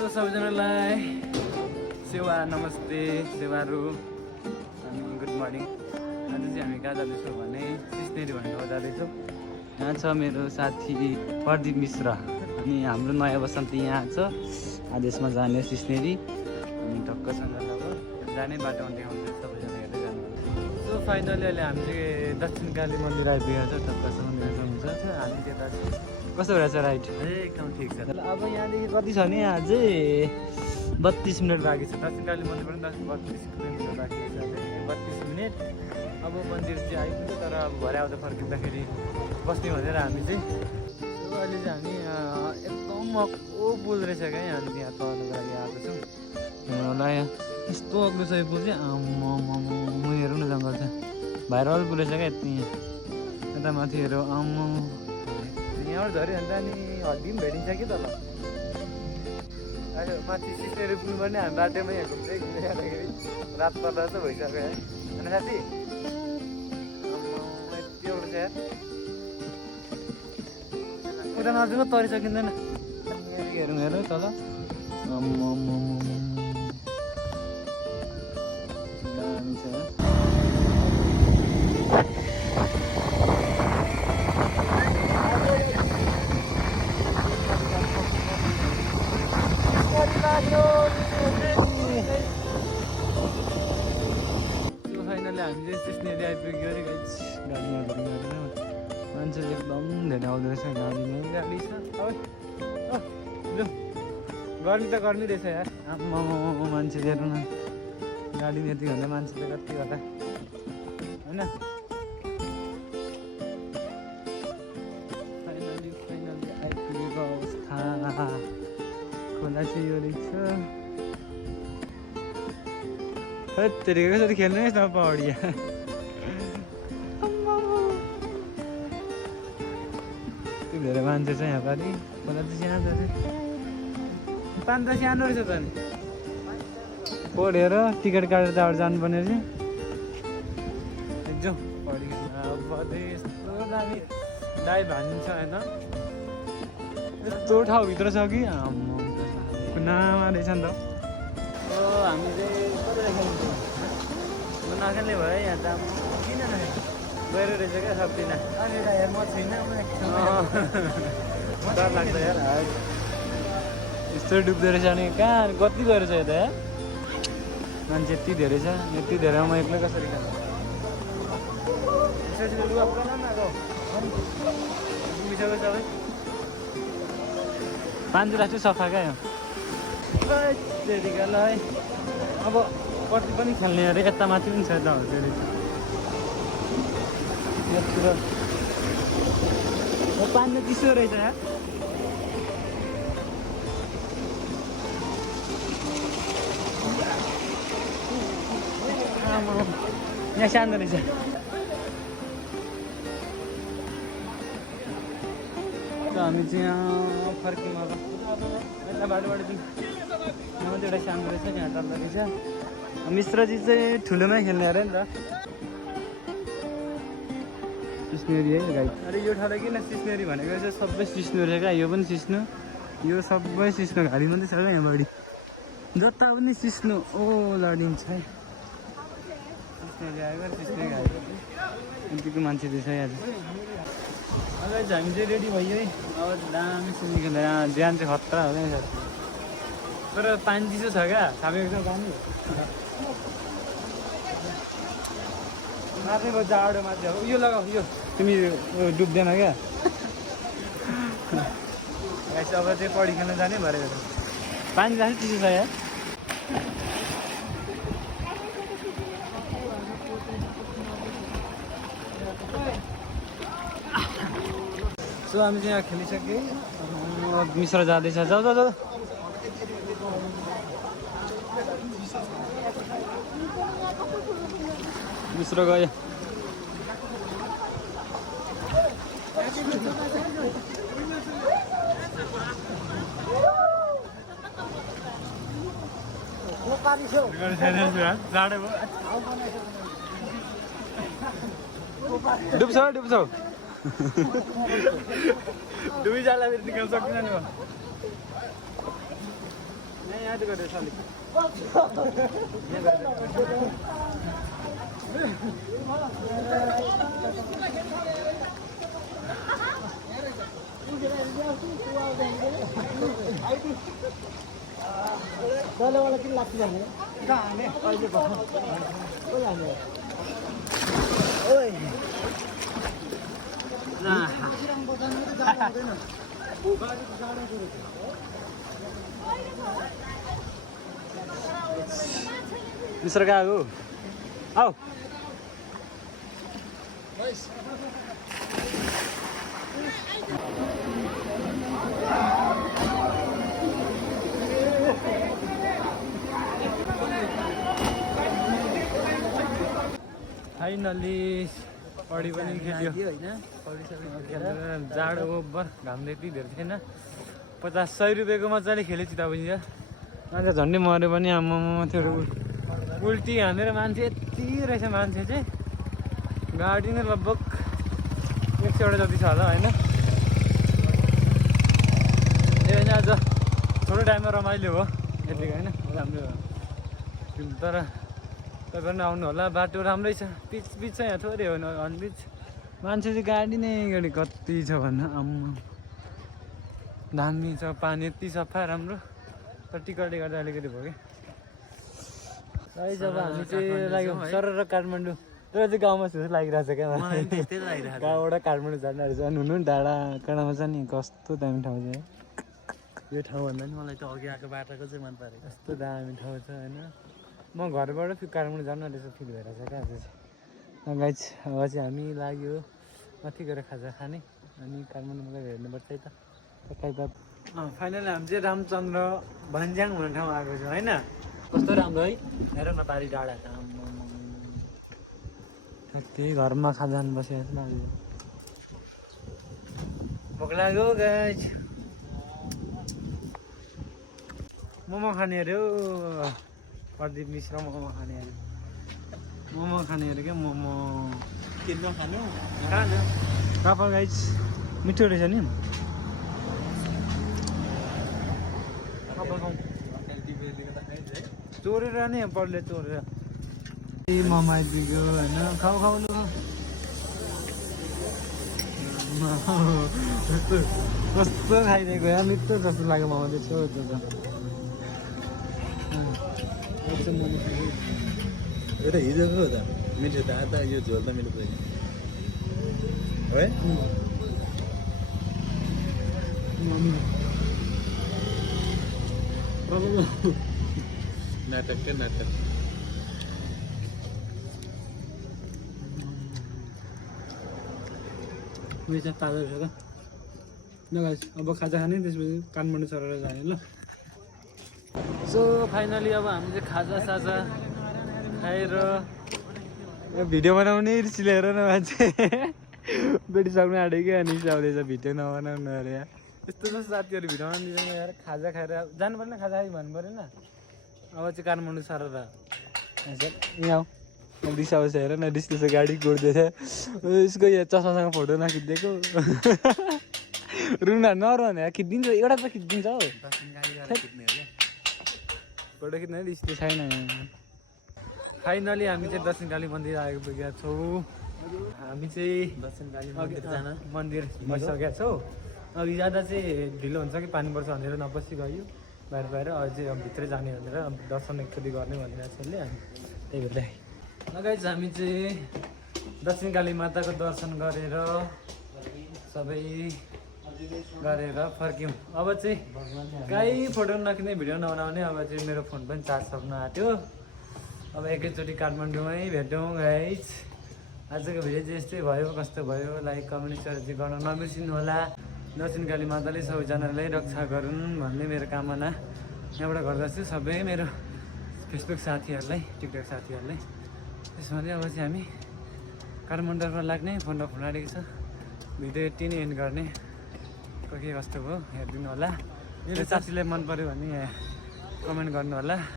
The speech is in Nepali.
सो सबैजनालाई सेवा नमस्ते सेवाहरू अनि गुड मर्निङ। आज चाहिँ हामी कहाँ जाँदैछौँ भने सिस्नेरी भन्ने ठाउँ जाँदैछौँ। यहाँ छ मेरो साथी प्रदीप मिश्र अनि हाम्रो नयाँ बसन्ती यहाँ छ। आदेशमा जाने सिस्नेरी अनि टक्कसँग अब जाने बाटोमा देखाउँदै सबैजना हेर्दै जानु। सो फाइनली अहिले हामी चाहिँ दक्षिण काली मन्दिर आइपुगेको छ। टक्कसँग देखाउँछ हामी त्यता चाहिँ कस्तो रहेछ राइड? एकदम ठिक छ। अब यहाँदेखि कति छ नि अझै 32 मिनट बाँकी छ। दक्षिण काली मन्दिर पनि 32 किलोमिटर बाँकी छ। 32 मिनट अब मन्दिर चाहिँ आइपुग्यो। तर अब भरे आउँदा फर्किँदाखेरि बस्ने भनेर हामी चाहिँ अहिले चाहिँ हामी एकदम अग्लो पुल रहेछ क्या। हामी यहाँ तर्नुको लागि आएको छौँ। होला यहाँ यस्तो अग्लो छ यो पुल चाहिँ आम्म हेरौँ न जङ्गल छ भाइरल पुल रहेछ क्या। यति यता माथि हेरौँ आम्म यहाँबाट झऱ्यो भने त अनि हड्डी पनि भेटिन्छ कि तल। अहिले माथि सिस्नेरी पुग्नु पर्ने हामी बाटोमै यहाँ घुम्दै घुम्दै जाँदाखेरि रात पर्दा जस्तो भइसक्यो है होइन साथी? यति अग्लो छ यार। उता नजिक तरि सकिँदैन। हेरौँ हेरौँ तल दामी छ। फाइनली हामी चाहिँ सिस्नेरी आइपुग्यो अरे गाइस। गाडीमा मान्छेले एकदम धेरै आउँदो रहेछ। गाडीमा गाडी छ जाउँ। गर्मी त गर्मी रहेछ यार। आम्मा मान्छे हेर्नु न गाडी यति भन्दा मान्छेले कति होला होइन? फाइनली आइपुगेको अवस्था खोला चाहिँ यो रहेछ। त्यसरी कसरी खेल्नु यसमा पौडी त्यो धेरै मान्छे छ यहाँ पालि। खोला चाहिँ सानो रहेछ। पानी त सानो रहेछ त नि। पढेर टिकट काटेर त्यहाँबाट जानुपर्ने रहेछ। जाउँ पौडी खेल्न। अब यस्तो दामी डाइभ हानिन्छ होइन? यस्तो ठाउँभित्र छ कि कुनामा रहेछ नि त। हामी चाहिँ कति खेल्नु नखेल्ने भयो यहाँ त। किन नखेल्नु गएर रहेछ क्या सबैजना। अनि यार म छुइनँ डर लाग्छ यार। यस्तो डुब्दो रहेछ अनि कहाँ कति गएर छ यता यार मान्छे यति धेरै छ। यति धेरै म एक्लै कसरी खेल्नु? डुबिसक्यो सबै। पानी राष्ट्रिय सफा क्या यो त्यतिखेर है। अब कति पनि खेल्ने अरे यता माथि पनि छ यता त्यो रहेछ यतिर। पानी त चिसो रहेछ यार। यहाँ सानो रहेछ। हामी चाहिँ यहाँ फर्क्यौँ। अब यता बाटोबाट चाहिँ यहाँ मात्रै एउटा सानो रहेछ यहाँ तल रहेछ। मिश्रजी चाहिँ ठुलोमै खेल्ने अरे नि त सिस्नेरी है गाई। अरे यो ठाउँ किन सिस्नेरी भनेको चाहिँ सबै सिस्नु रहेछ क्या। यो पनि सिस्नु यो सबै सिस्नु घाडी मात्रै छ क्या यहाँबाट। जता पनि सिस्नु ओ लडिन्छ है। सिस्नेरी आएको सिस्नेरी घाडी यतिको मान्छे रहेछ आज। अहिले चाहिँ हामी चाहिँ रेडी भयो है। अब दामी सिस्नु खेल्दा बिहान चाहिँ खतरा हो क्या। तर पानी चिसो छ क्या थामेको छ पानी। मार्ने भयो जाडो माथि। अब यो लगाऊ यो तिमी डुब्दैन क्या। अब चाहिँ पौडी खेल्न जाने भरे पानी राख्छ चिसो छ यार। सो हामी चाहिँ यहाँ खेलिसक्यौँ। मिश्र जाँदैछ। जाऊ जाऊ जाऊ। मिश्र गयो। जाडो भयो। डुब्छौ डुब्छौ दुई जाला फेरि निकाल्न सक्दिनँ नि म। याद गरेछ अलिक वाला किन लाग्छ भने गाने अहिले भयो ओइ हामी ओइ निसर्ग आऊ आऊ फाइनली पढी पनि खेल्यो होइन जाडो ओभर घाम त्यति धेरै थिएन 50-100 रुपियाँको मजाले खेलेँ चिताबुझी आज झन्डै मऱ्यो पनि आम्मामा त्यो उल्टी हानेर मान्छे यति रहेछ मान्छे चाहिँ गाडी नै लगभग 100 जति छ होला होइन त्यही होइन आज थोरै टाइममा रमाइलो हो यतिको होइन राम्रो हो तर तपाईँ पनि आउनु होला बाटो राम्रै छ पिच छ यहाँ थोरै हो अनबिच मान्छे चाहिँ गाडी नै गाडी कति छ भन्नु आम्मा दामी छ पानी यति सफा राम्रो तर टिकटले गर्दा अलिकति भयो कि सही जब हामी चाहिँ लाग्यो सर र काठमाडौँ तर चाहिँ गाउँमा जस्तो लागिरहेको छ क्या गाउँबाट काठमाडौँ जाँदा रहेछ अनि हुनु नि डाँडा काँडामा छ नि कस्तो दामी ठाउँ छ यो ठाउँ भन्दा नि मलाई त अघि आएको बाटोको चाहिँ मन परेको कस्तो दामी ठाउँ छ होइन म घरबाट काठमाडौँ जानु रहेछ फिल भइरहेछ क्या आज चाहिँ गाइज अब चाहिँ हामी लाग्यो माथि गएर खाजा खाने अनि काठमाडौँमा गएर हेर्नुपर्छ है त कतै बात फाइनली हामी चाहिँ रामचन्द्र भन्ज्याङ भन्ने ठाउँ आएको छौँ होइन कस्तो राम्रो है हेर न पारी डाँडा त्यही घरमा खाजा खानु बसेको छ लाग्यो भोक लाग्यो गाइज मोमो खाने अरे हौ प्रदीप मिश्र मोमो खाने अरे क्या मोमो किन्न खानु खानु पापा गाइज मिठो रहेछ नि चोरेर नै पढले चोरेर ममा दिएको होइन खाऊ लु कस्तो खाइदिएको या मिठो जस्तो लाग्यो ममा त्यसो यो त हिजोको हो त मिठो त आता यो झोल त मिठो पऱ्यो है नाटक क्या नाटक मिठा ताजा रहेछ त ल गाइस अब खाजा खाने त्यसपछि काठमाडौँ सरेर जाने ल सो फाइनली अब हामी चाहिँ खाजा साजा खाएर भिडियो बनाउने रिसिलेर न मान्छे बेटिसक्नु आँट्यो कि अनि आउँदैछ भिडियो नबनाउनु अरे यहाँ यस्तो जस्तो साथीहरू भिडियो बनाउनु दिँदैन यार खाजा खाएर जानु परेन खाजा खाइ भन्नु पऱ्यो न अब चाहिँ काठमाडौँ सरेर यहाँ आऊ रिसाउँछ हेर न रिसले गाडी कुर्दैछ उसको यहाँ चस्मासँग फोटो नखिचिदिएको रुना नरहने खिचिदिन्छ एउटा त खिचिदिन्छ हौ फोटो खिच्ने रिसले छैन फाइनली हामी चाहिँ दक्षिणकाली मन्दिर आइपुगेका छौँ हामी चाहिँ दक्षिणकाली मन्दिर जान मन्दिर बसिसकेका छौँ अघि जाँदा चाहिँ ढिलो हुन्छ कि पानी पर्छ भनेर नबसी गयो बाहिर अझै भित्रै जाने भनेर दर्शन एकचोटि गर्ने भनिरहेको छ अहिले त्यही भएर लगाइज हामी चाहिँ दक्षिणकाली माताको दर्शन गरेर सबै गरेर फर्क्यौँ अब चाहिँ कहीँ फोटो नखिच्ने भिडियो नबनाउने अब चाहिँ मेरो फोन पनि चार्ज सक्नु आँट्यो अब एकैचोटि काठमाडौँमै भेटौँ गाइज आजको भिडियो चाहिँ यस्तै भयो कस्तो भयो लाइक कमेन्ट सेयर चाहिँ गर्न नबिर्सिनु होला दक्षिणकाली माताले सबैजनालाई रक्षा गरून् भन्ने मेरो कामना यहाँबाट गर्दछु सबै मेरो फेसबुक साथीहरूलाई टिकटक साथीहरूलाई त्यसमा चाहिँ अब चाहिँ हामी काठमाडौँमा लाग्ने फोन आँटेको छ भिडियो यति नै एन्ड गर्ने के कस्तो भयो हेरिदिनु होला मेरो साथीलाई मन पऱ्यो भने कमेन्ट गर्नु होला।